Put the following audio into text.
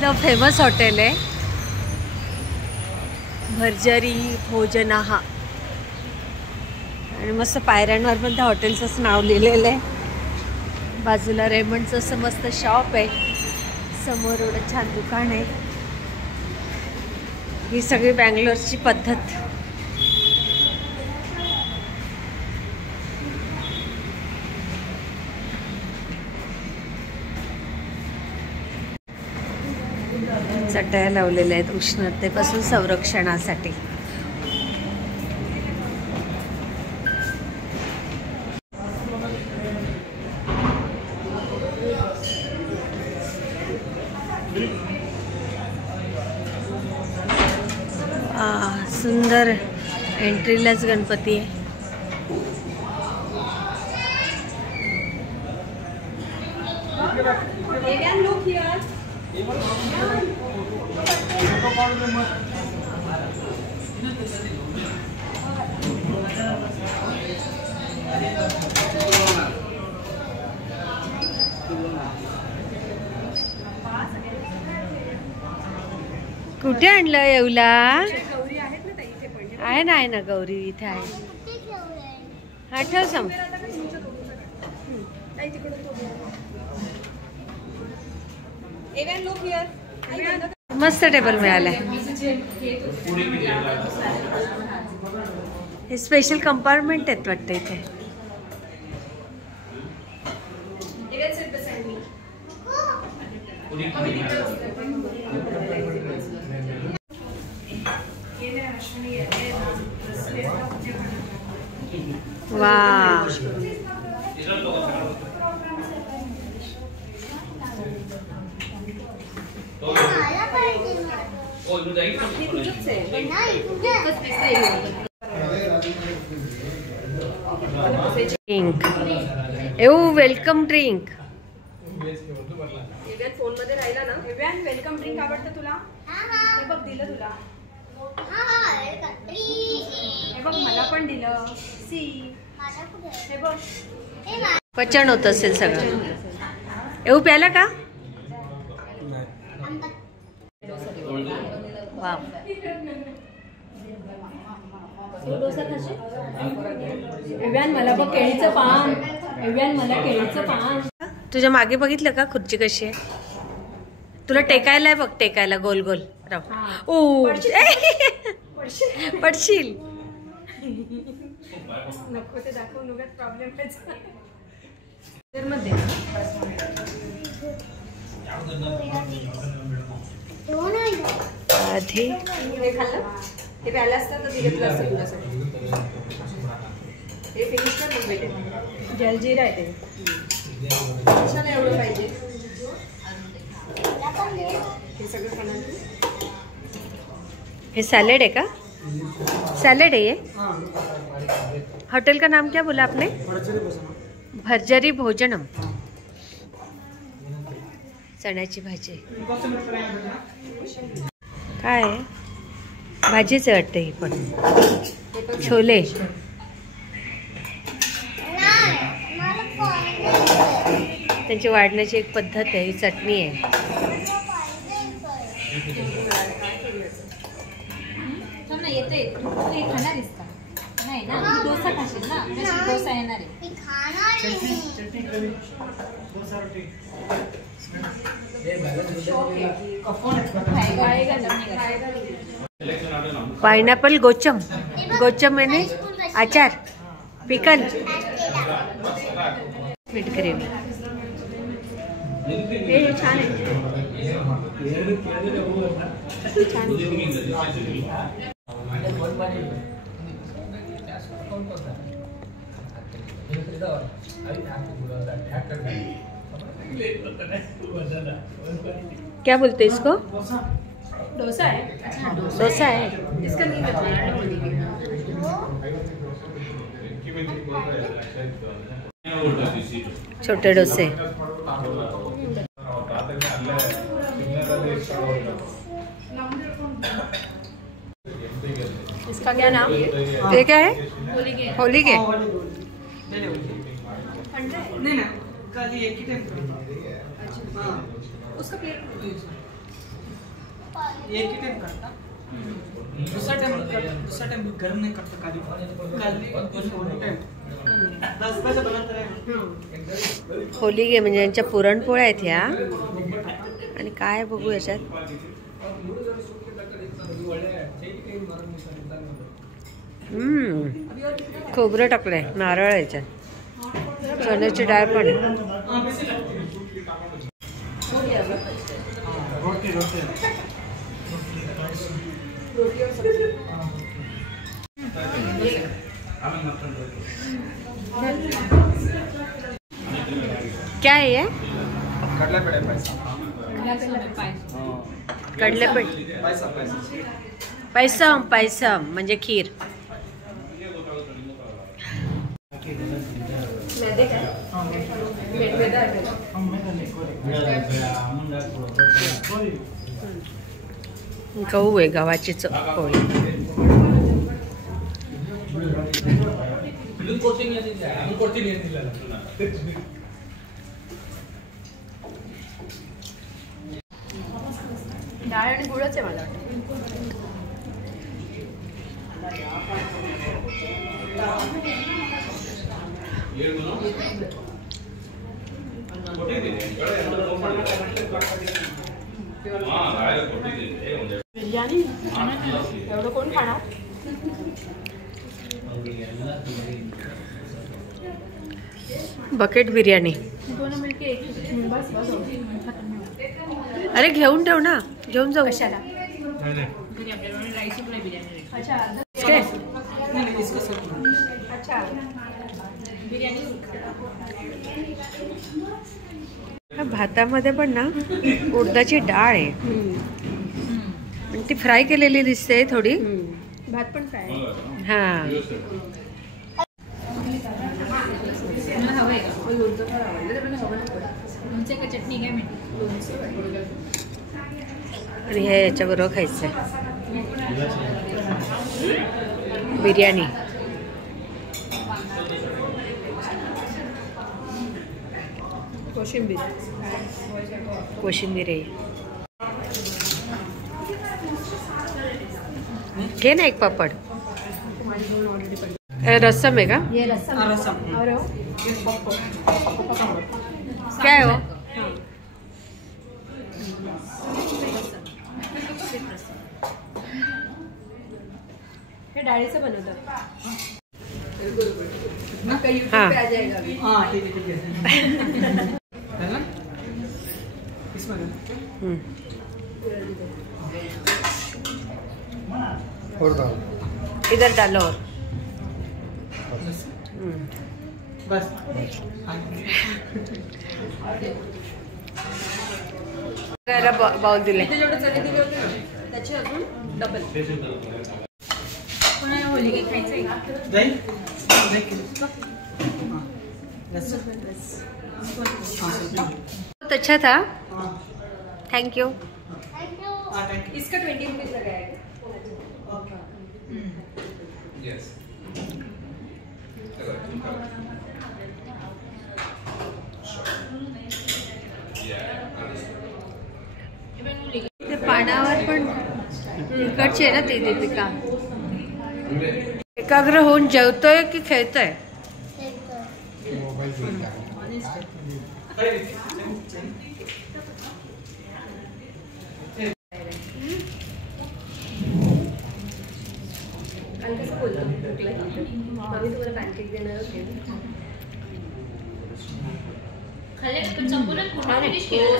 Famous hotel आहे भर्जरी भोजनाहा आणि मस्त पायऱ्यांवर पण त्या हॉटेलचंच नाव लिहिलेलं आहे। बाजूला रेमंडचं असं मस्त शॉप आहे, समोर एवढं छान दुकान आहे। ही सगळी बँगलोरची पद्धत। चटया लावलेल्या आहेत उष्णतेपासून संरक्षणासाठी। सुंदर एंट्रीलाच गणपती आहे। कुठे आणलं येऊला? आहे ना गौरी इथे आहे। हा ठेव सम। मस्त टेबल मिळालाय। हे स्पेशल कंपार्टमेंट आहेत वाटतं इथे। वाह ड्रिंक एवू वेलकम ड्रिंक। फोन मध्ये राहिला ना वेलकम ड्रिंक आवडतं तुला? हे बघ दिलं तुला। हे बघ मला पण दिलं। सी हे बघ पचन होत असेल सगळं। येऊ प्याला का? वाव मला बघ केळीचं पान। मला केळीचं पान। तुझ्या मागे बघितलं का खुर्ची कशी आहे? तुला टेकायला आहे बघ, टेकायला गोल गोल राव। ओ पडशील। नको ते दाखवू नको, प्रॉब्लेम आधी हे खाल्लं हे प्यायला असतं तर घेतलं असतं तुझ्यासाठी। हे फिनिश कर मग बेटे। जलजीरा आहे ते छान एवढं पाहिजे। हे सगळं खाणार। हे सैलेड है का? सैलेड है ये? होटल का नाम क्या बोला आपने? भर्जरी भोजनम। चण्याची भाजी काय आहे? भाजीच वाटते ही पण। छोले त्यांची वाढण्याची एक पद्धत आहे। ही चटणी आहे। येते तू खाणार का? नाही ना डोसा खाशील ना? डोसा येणार आहे। पाइनएप्पल गोचम। गोचम मैंने अचार पिकल मीठ ग्रेवी। हे छान आहे। क्या बोलते इसको? डोसा है। अच्छा डोसा है। इसका नहीं छोटे डोसे। इसका क्या नाम? ये क्या है? होली के। नहीं ना कल एक ही टाइम। उसका प्लेट एक ही टाइम करता दूसरा टाइम गर्म नहीं करता काली टाइम 10 पैसे बनाते रहे होली गे म्हणजे यांच्या पुरणपोळ्या आहेत ह्या आणि काय बघू याच्यात खोबरं टाकलंय नारळ याच्यात चण्याची डाळ पण आहे क्या है ये कडलेपेठ पैसम पैसम म्हणजे खीर गहू आहे गव्हाची पोळी डाळ आणि गुळच आहे मला बिर्याणी एवढं कोण खाणार बकेट बिर्याणी अरे घेऊन ठेव ना घेऊन जाऊ कशाला भातामध्ये पण ना उडदाची डाळ आहे पण ती फ्राय केलेली दिसते थोडी भात पण फ्राय हा चटणी काय आणि हे याच्याबरोबर खायचंय बिर्याणी कोशिंबीर आहे घे ना एक पापड रस्सम आहे का ये रसम काय हो हे डाळीचं बनवतात हाँ ठीक है इधर डालो और बस बाउल दिले त्याचे अजून डबल कोणाला होली काही खायचंय का दही बहुत अच्छा था थैंक यू इसका 20 रुपीज लगाया ते पानावर पण तिकडची आहे ना ती दीपिका एकाग्र होऊन जेवतोय की खेळतोय खाल्ले पण संपूर्ण फिनिश केलं